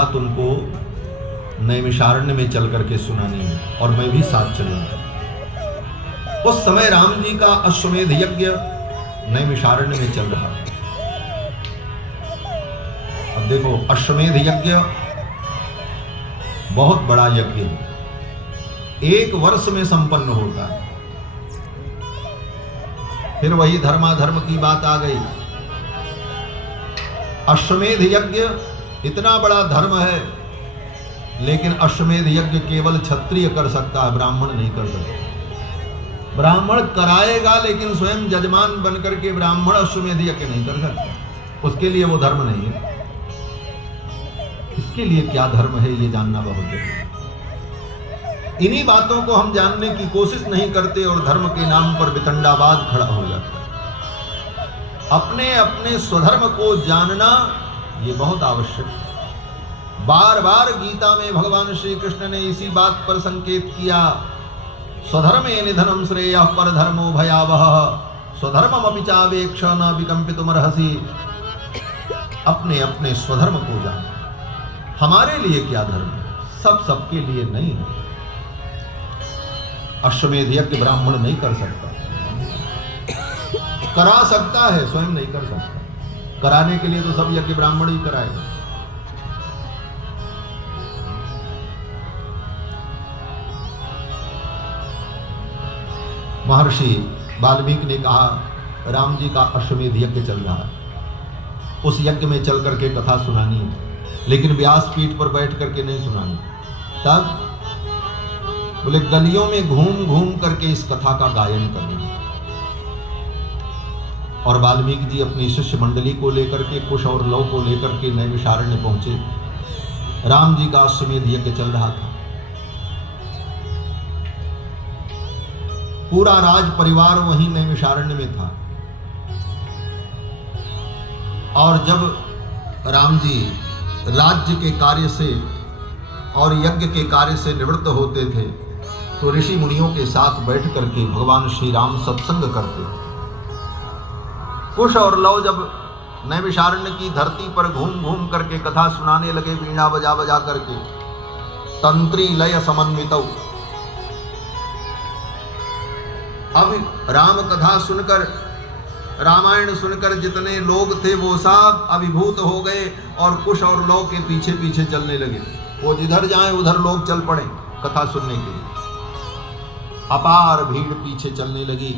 कथा तुमको नैमिषारण्य में चल करके सुनानी है और मैं भी साथ चलूंगा। उस समय राम जी का अश्वमेध यज्ञ नैमिषारण्य में चल रहा था। अब देखो, अश्वमेध यज्ञ बहुत बड़ा यज्ञ है, 1 वर्ष में संपन्न होता है। फिर वही धर्माधर्म की बात आ गई। अश्वमेध यज्ञ इतना बड़ा धर्म है, लेकिन अश्वमेध यज्ञ केवल क्षत्रिय कर सकता है, ब्राह्मण नहीं कर सकता। ब्राह्मण कराएगा, लेकिन स्वयं जजमान बनकर के ब्राह्मण अश्वमेध यज्ञ नहीं कर सकता। उसके लिए वो धर्म नहीं है। इसके लिए क्या धर्म है, ये जानना बहुत जरूरी है। इन्हीं बातों को हम जानने की कोशिश नहीं करते और धर्म के नाम पर वितंडावाद खड़ा हो जाता है। अपने अपने स्वधर्म को जानना ये बहुत आवश्यक है। बार बार गीता में भगवान श्री कृष्ण ने इसी बात पर संकेत किया, स्वधर्मे निधनम श्रेयः परधर्मो भयावह स्वधर्ममपि चावेक्ष न विकम्पितुमर्हसि। अपने अपने स्वधर्म को जानो। हमारे लिए क्या धर्म है, सब सबके लिए नहीं है। अश्वमेध यज्ञ ब्राह्मण नहीं कर सकता, करा सकता है, स्वयं नहीं कर सकता। कराने के लिए तो सब यज्ञ ब्राह्मण ही कराएगा। महर्षि वाल्मीकि ने कहा, राम जी का अश्वमेध यज्ञ चल रहा है, उस यज्ञ में चल करके कथा सुनानी है, लेकिन व्यासपीठ पर बैठ करके नहीं सुनानी। तब बोले गलियों में घूम घूम करके इस कथा का गायन करना। और वाल्मीकि जी अपनी शिष्य मंडली को लेकर के, कुश और लव को लेकर के नैमिषारण्य पहुंचे। राम जी का अश्वमेध यज्ञ चल रहा था। पूरा राज परिवार वहीं नैमिषारण्य में था। और जब राम जी राज्य के कार्य से और यज्ञ के कार्य से निवृत्त होते थे, तो ऋषि मुनियों के साथ बैठ करके भगवान श्री राम सत्संग करते। कुश और लव जब नैमिषारण्य की धरती पर घूम घूम करके कथा सुनाने लगे, वीणा बजा बजा करके, तंत्री लय समन्वित। अब राम कथा सुनकर, रामायण सुनकर जितने लोग थे वो सब अभिभूत हो गए और कुश और लव के पीछे पीछे चलने लगे। वो जिधर जाएं उधर लोग चल पड़े कथा सुनने के लिए। अपार भीड़ पीछे चलने लगी।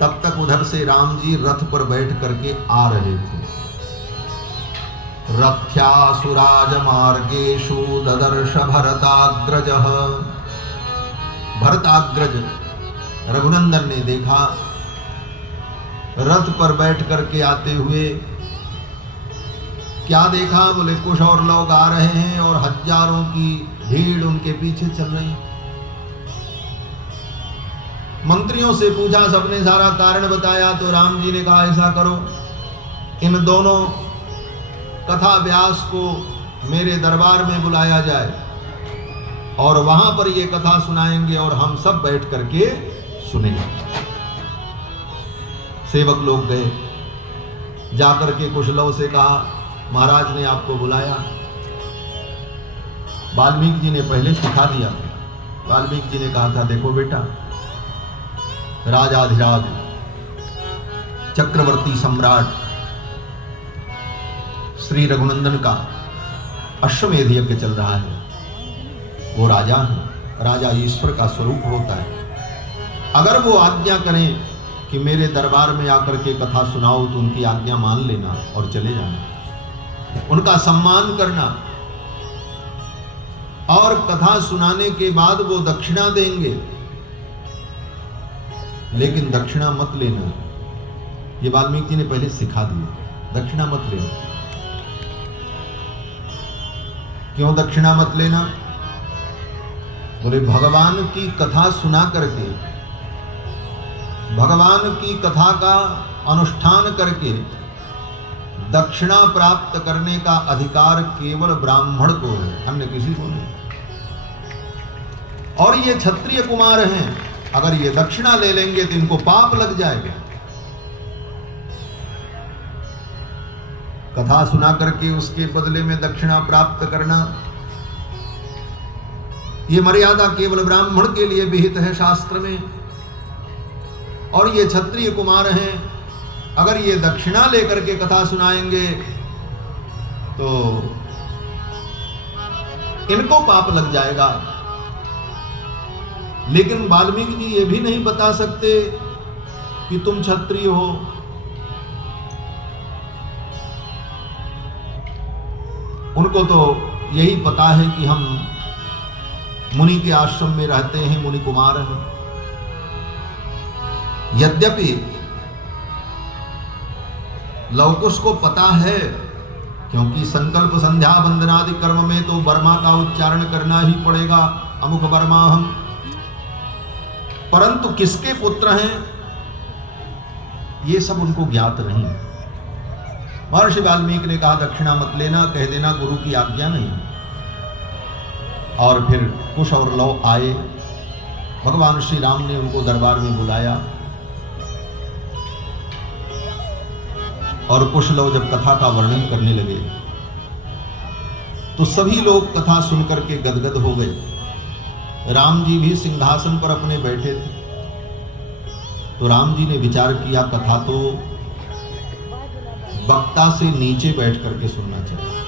तब तक उधर से राम जी रथ पर बैठ करके आ रहे थे। रथ्यासुराज मार्गेषु ददर्श भरताग्रजः। भरताग्रज रघुनंदन ने देखा रथ पर बैठ करके आते हुए। क्या देखा? बोले कुश और लोग आ रहे हैं और हजारों की भीड़ उनके पीछे चल रही। मंत्रियों से पूछा, सबने सारा कारण बताया, तो राम जी ने कहा ऐसा करो, इन दोनों कथा व्यास को मेरे दरबार में बुलाया जाए और वहां पर ये कथा सुनाएंगे और हम सब बैठ करके सुनेंगे। सेवक लोग गए, जाकर के कुशलव से कहा महाराज ने आपको बुलाया। वाल्मीकि जी ने पहले सिखा दिया। वाल्मीकि जी ने कहा था, देखो बेटा, राजाधिराज चक्रवर्ती सम्राट श्री रघुनंदन का अश्वमेध यज्ञ चल रहा है। वो राजा है, राजा ईश्वर का स्वरूप होता है। अगर वो आज्ञा करें कि मेरे दरबार में आकर के कथा सुनाओ, तो उनकी आज्ञा मान लेना और चले जाना, उनका सम्मान करना। और कथा सुनाने के बाद वो दक्षिणा देंगे, लेकिन दक्षिणा मत लेना। ये वाल्मीकि जी ने पहले सिखा दिया, दक्षिणा मत लेना। क्यों दक्षिणा मत लेना? बोले भगवान की कथा सुना करके, भगवान की कथा का अनुष्ठान करके दक्षिणा प्राप्त करने का अधिकार केवल ब्राह्मण को है, अन्य किसी को नहीं। और ये क्षत्रिय कुमार हैं, अगर ये दक्षिणा ले लेंगे तो इनको पाप लग जाएगा। कथा सुना करके उसके बदले में दक्षिणा प्राप्त करना, ये मर्यादा केवल ब्राह्मण के लिए विहित है शास्त्र में। और ये क्षत्रिय कुमार हैं, अगर ये दक्षिणा लेकर के कथा सुनाएंगे तो इनको पाप लग जाएगा। लेकिन वाल्मीकि जी ये भी नहीं बता सकते कि तुम क्षत्रिय हो। उनको तो यही पता है कि हम मुनि के आश्रम में रहते हैं, मुनि कुमार हैं। यद्यपि लवकुश को पता है, क्योंकि संकल्प संध्या वंदनादि कर्म में तो वर्मा का उच्चारण करना ही पड़ेगा, अमुक वर्मा हम। परंतु किसके पुत्र हैं ये सब उनको ज्ञात नहीं। महर्षि वाल्मीकि ने कहा दक्षिणा मत लेना, कह देना गुरु की आज्ञा नहीं। और फिर कुश और लव आए, भगवान श्री राम ने उनको दरबार में बुलाया और कुश लव जब कथा का वर्णन करने लगे तो सभी लोग कथा सुनकर के गदगद हो गए। राम जी भी सिंहासन पर अपने बैठे थे, तो राम जी ने विचार किया कथा तो वक्ता से नीचे बैठ करके सुनना चाहिए।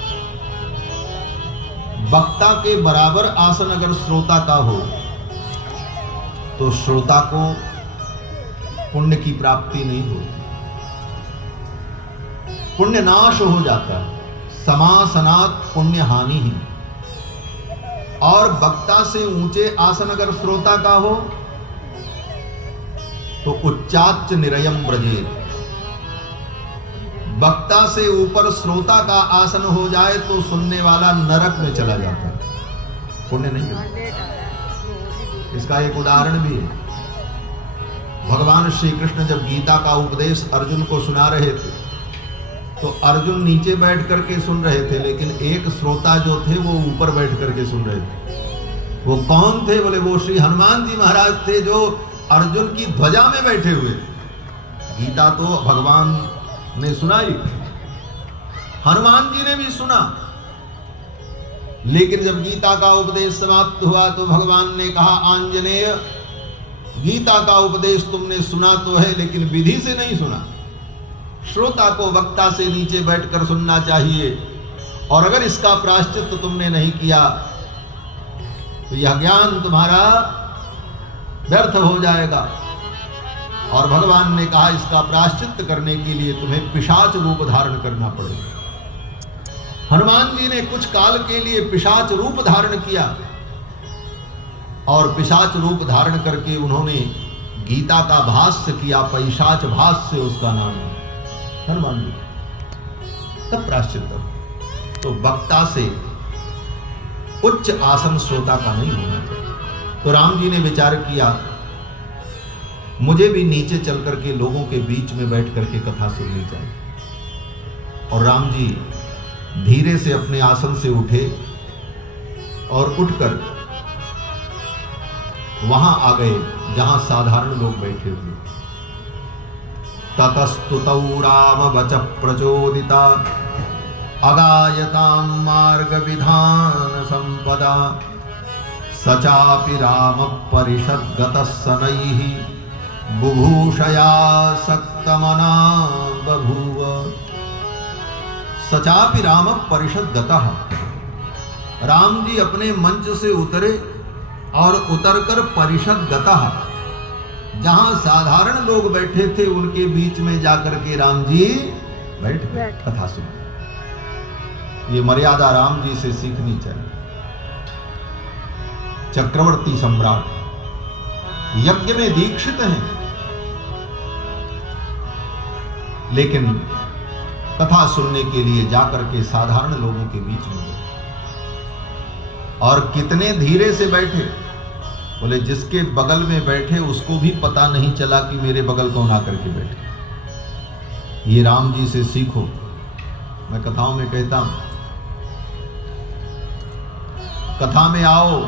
वक्ता के बराबर आसन अगर श्रोता का हो तो श्रोता को पुण्य की प्राप्ति नहीं होती, पुण्य नाश हो जाता है, समासनात् पुण्य हानि ही। और वक्ता से ऊंचे आसन अगर श्रोता का हो तो उच्चाच्च निरयम ब्रजेत। वक्ता से ऊपर श्रोता का आसन हो जाए तो सुनने वाला नरक में चला जाता है, पुण्य नहीं मिलता। इसका एक उदाहरण भी है। भगवान श्री कृष्ण जब गीता का उपदेश अर्जुन को सुना रहे थे तो अर्जुन नीचे बैठ करके सुन रहे थे, लेकिन एक श्रोता जो थे वो ऊपर बैठ करके सुन रहे थे। वो कौन थे? बोले वो श्री हनुमान जी महाराज थे, जो अर्जुन की ध्वजा में बैठे हुए। गीता तो भगवान ने सुनाई, हनुमान जी ने भी सुना, लेकिन जब गीता का उपदेश समाप्त हुआ तो भगवान ने कहा आंजनेय, गीता का उपदेश तुमने सुना तो है लेकिन विधि से नहीं सुना। श्रोता को वक्ता से नीचे बैठकर सुनना चाहिए, और अगर इसका प्रायश्चित तुमने नहीं किया तो यह ज्ञान तुम्हारा व्यर्थ हो जाएगा। और भगवान ने कहा इसका प्रायश्चित करने के लिए तुम्हें पिशाच रूप धारण करना पड़ेगा। हनुमान जी ने कुछ काल के लिए पिशाच रूप धारण किया, और पिशाच रूप धारण करके उन्होंने गीता का भाष्य किया, पैशाच भाष्य उसका नाम है, हनुमान जी। तब प्रायश्चित। तो वक्ता से उच्च आसन श्रोता का नहीं होना चाहिए। तो राम जी ने विचार किया मुझे भी नीचे चल करके लोगों के बीच में बैठ करके कथा सुननी चाहिए। और राम जी धीरे से अपने आसन से उठे और उठकर वहां आ गए जहां साधारण लोग बैठे हुए। ततस्तुतौ राम वच प्रचोदिता अगायतां मार्ग विधान संपदा सचापि राम परिषद्गतः सनैः बुभूषया सक्तमना बभूव। सचापि राम परिषद्गतः, राम जी अपने मंच से उतरे और उतरकर परिषद्गतः, जहां साधारण लोग बैठे थे उनके बीच में जाकर के राम जी बैठ गए कथा सुन। ये मर्यादा राम जी से सीखनी चाहिए। चक्रवर्ती सम्राट यज्ञ में दीक्षित हैं, लेकिन कथा सुनने के लिए जाकर के साधारण लोगों के बीच में गए। और कितने धीरे से बैठे, बोले जिसके बगल में बैठे उसको भी पता नहीं चला कि मेरे बगल कौन आकर के बैठे। ये राम जी से सीखो। मैं कथाओं में कहता हूं, कथा में आओ